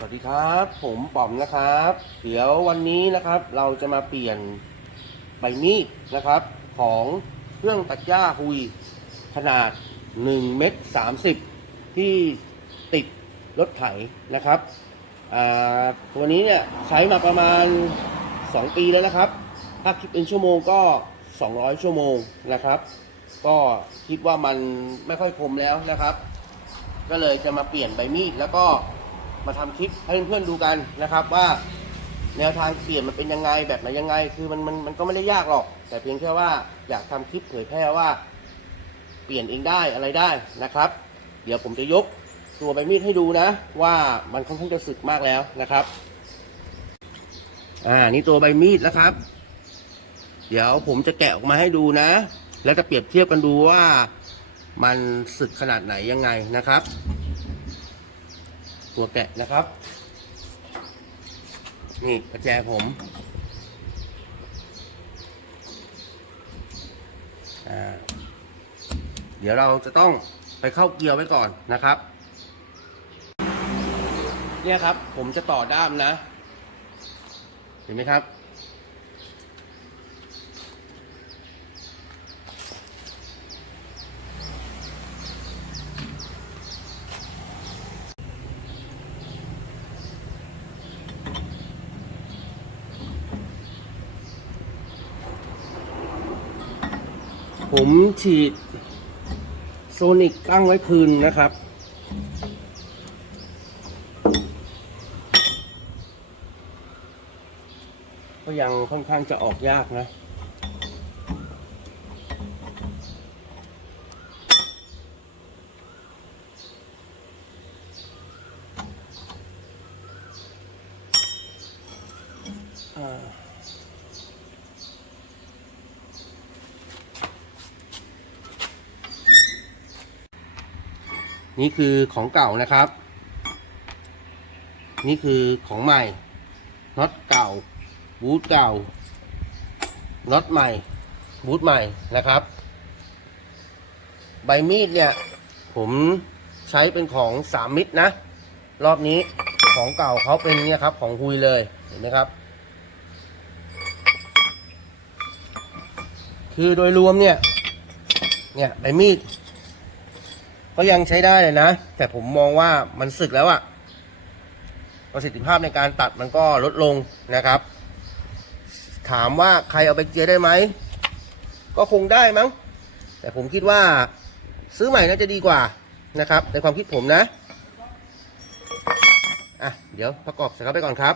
สวัสดีครับ ผมป๋อมนะครับ เดี๋ยววันนี้นะครับเราจะมาเปลี่ยนใบมีดนะครับ ของเครื่องตัดหญ้าฮุยขนาด1เม็ด30 ที่ติดรถไถนะครับตัวนี้เนี่ยใช้มาประมาณ 2 ปีแล้วนะครับ ถ้าคิดเป็นชั่วโมงก็ 200 ชั่วโมงนะครับ ก็คิดว่ามันไม่ค่อยคมแล้วนะครับ ก็เลยจะมาเปลี่ยนใบมีดแล้วก็ มาทำคลิปให้เพื่อนๆดูกันนะครับ ว่าแนวทางเปลี่ยนมันเป็นยังไงแบบไหนยังไง คือมันมันมันก็ไม่ได้ยากหรอก แต่เพียงแค่ว่าอยากทำคลิปเผยแพร่ว่า เปลี่ยนเองได้อะไรได้นะครับ เดี๋ยวผมจะยกตัวใบมีดให้ดูนะ ว่ามันค่อนข้างจะสึกมากแล้วนะครับ อ่านี่ตัวใบมีดนะครับ เดี๋ยวผมจะแกะออกมาให้ดูนะ แล้วจะเปรียบเทียบกันดูว่ามันสึกขนาดไหนยังไงนะครับ ตัวแกะนะครับ นี่ประแจผมเดี๋ยวเราจะต้องไปเข้าเกียร์ไว้ก่อนนะครับ เนี่ยครับ ผมจะต่อด้ามนะ เห็นไหมครับ ผมฉีดโซนิกตั้งไว้คืนนะครับ ก็ยังค่อนข้างจะออกยากนะอ่า นี่คือของเก่านะครับ นี่คือของใหม่น็อตเก่าบูทเก่าน็อตใหม่บูทใหม่นะครับ ใบมีดเนี่ย ผมใช้เป็นของสามมิตรนะ รอบนี้ของเก่าเขาเป็นเนี่ยครับ ของฮุยเลยเห็นไหมครับ คือโดยรวมเนี่ย เนี่ยใบมีด ก็ยังใช้ได้เลยนะ แต่ผมมองว่ามันสึกแล้วอะประสิทธิภาพในการตัดมันก็ลดลงนะครับ ถามว่าใครเอาไปเจียได้ไหม ก็คงได้มั้ง แต่ผมคิดว่าซื้อใหม่น่าจะดีกว่านะครับ ในความคิดผมนะ อะ เดี๋ยวประกอบเสร็จแล้วไปก่อนครับ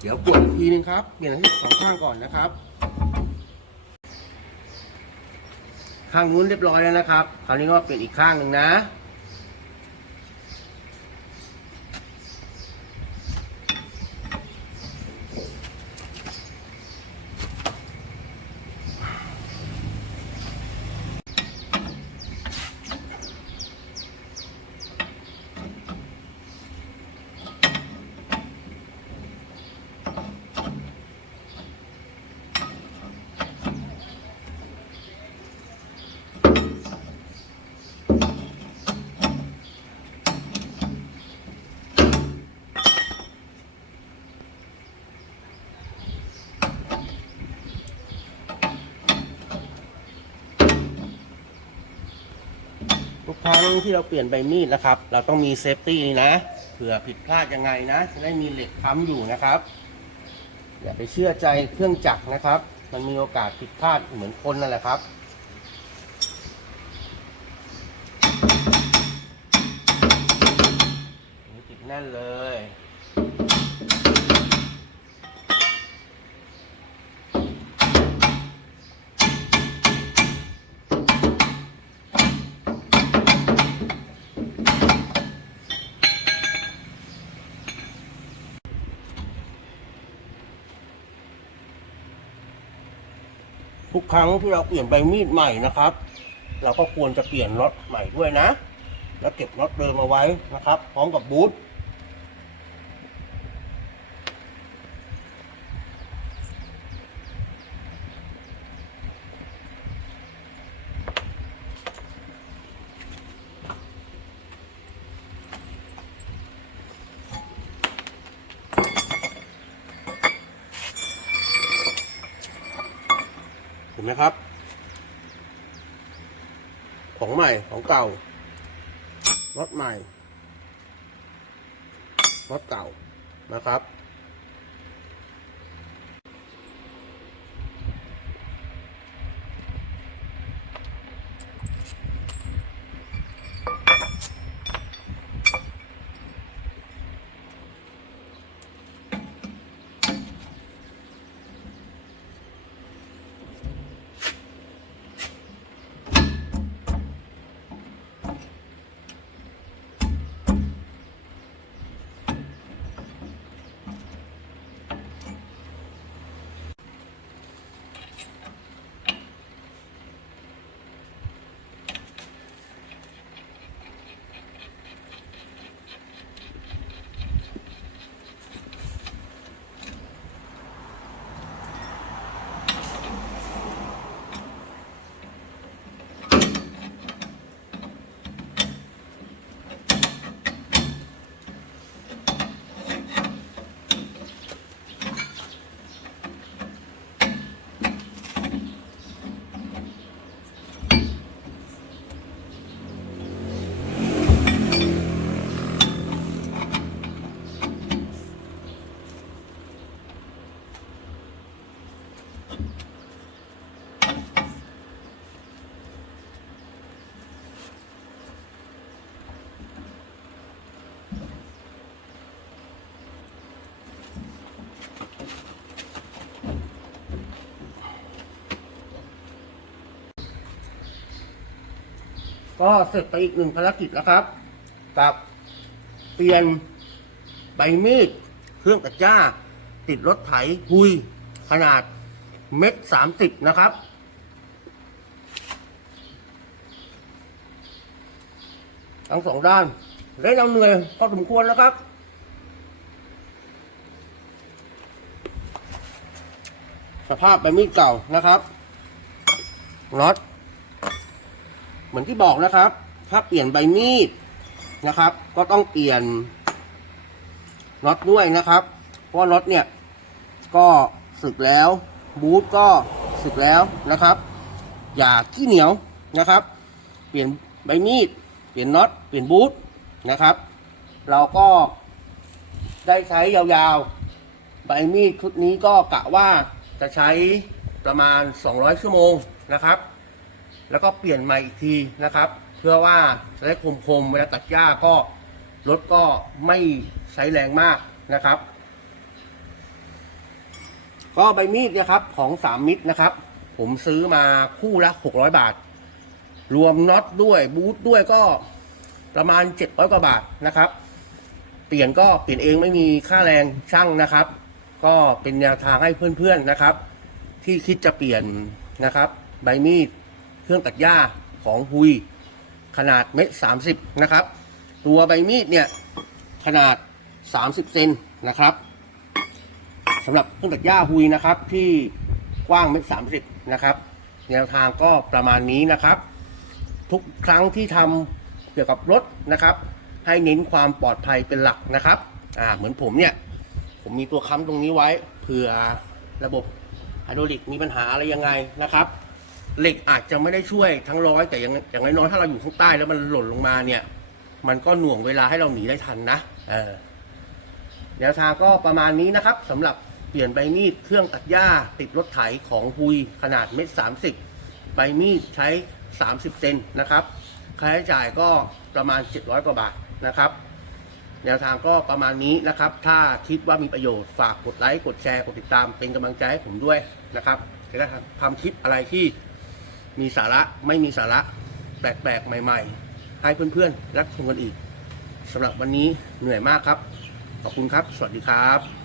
เดี๋ยวกดอีกทีนึงครับ เปลี่ยนที่สองข้างก่อนนะครับ ข้างนู้นเรียบร้อยแล้วนะครับ คราวนี้ก็เปลี่ยนอีกข้างหนึ่งนะ กครั้งที่เราเปลี่ยนใบมีดนะครับ เราต้องมีเซฟตี้นะเผื่อผิดพลาดยังไงนะจะได้มีเหล็กค้ำอยู่นะครับ อย่าไปเชื่อใจเครื่องจักรนะครับ มันมีโอกาสผิดพลาดเหมือนคนนั่นแหละครับติดแน่นเลย ครั้งที่เราเปลี่ยนใบมีดใหม่นะครับ เราก็ควรจะเปลี่ยนน็อตใหม่ด้วยนะ แล้วเก็บน็อตเดิมเอาไว้นะครับ พร้อมกับบูทเห็นไหมครับ ของใหม่ของเก่าน็อตใหม่น็อตเก่านะครับ ก็เสร็จไปอีกหนึ่งภารกิจแล้วครับ กับเปลี่ยนใบมีด เครื่องตัดหญ้า ติดรถไถหุย ขนาดเม็ดสามสิบนะครับ ทั้งสองด้านได้เราเหนื่อยพอสมควรแล้วครับ สภาพใบมีดเก่านะครับน็อต เหมือนที่บอกนะครับ ถ้าเปลี่ยนใบมีดนะครับ ก็ต้องเปลี่ยนน็อตด้วยนะครับ เพราะน็อตเนี่ย ก็สึกแล้ว บูทก็สึกแล้วนะครับ อย่าขี้เหนียวนะครับ เปลี่ยนใบมีด เปลี่ยนน็อต เปลี่ยนบูทนะครับ เราก็ได้ใช้ยาวๆ ใบมีดชุดนี้ก็กะว่าจะใช้ประมาณ 200 ชั่วโมงนะครับ แล้วก็เปลี่ยนใหม่อีกทีนะครับ เพื่อว่าจะได้คมๆเวลาตัดหญ้าก็รถก็ไม่ใช้แรงมากนะครับ ก็ใบมีดนะครับของสามมิตรนะครับ ผมซื้อมาคู่ละ600บาท รวมน็อตด้วยบูทด้วยก็ประมาณ700กว่าบาทนะครับ เปลี่ยนก็เปลี่ยนเองไม่มีค่าแรงช่างนะครับ ก็เป็นแนวทางให้เพื่อนๆนะครับ ที่คิดจะเปลี่ยนนะครับ ใบมีด เครื่องตัดหญ้าของฮุย ขนาดเม็ดสามสิบนะครับ ตัวใบมีดเนี่ยขนาด 30 เซนนะครับสำหรับเครื่องตัดหญ้าฮุยนะครับ ที่กว้างเม็ดสามสิบนะครับ แนวทางก็ประมาณนี้นะครับ ทุกครั้งที่ทำเกี่ยวกับรถนะครับ ให้เน้นความปลอดภัยเป็นหลักนะครับอ่าเหมือนผมเนี่ย ผมมีตัวค้ำตรงนี้ไว้เผื่อระบบไฮดรอลิกมีปัญหาอะไรยังไงนะครับ เหล็กอาจจะไม่ได้ช่วยทั้งร้อยแต่อย่างอย่างน้อยๆถ้าเราอยู่ข้างใต้แล้วมันหล่นลงมาเนี่ย มันก็หน่วงเวลาให้เราหนีได้ทันนะเออแนวทางก็ประมาณนี้นะครับสำหรับเปลี่ยนใบมีดเครื่องตัดหญ้าติดรถไถของฮุยขนาดเม็ดสามสิบใบมีดใช้ 30 เซนนะครับค่าใช้จ่ายก็ประมาณ 700 กว่าบาทนะครับแนวทางก็ประมาณนี้นะครับ ถ้าคิดว่ามีประโยชน์ฝากกดไลค์ กดแชร์ กดติดตามเป็นกำลังใจให้ผมด้วยนะครับจะได้ทำคลิปอะไรที่ มีสาระไม่มีสาระแปลกๆ ใหม่ ๆ ให้เพื่อนๆ รักชมกันอีกสำหรับวันนี้เหนื่อยมากครับ ขอบคุณครับ สวัสดีครับ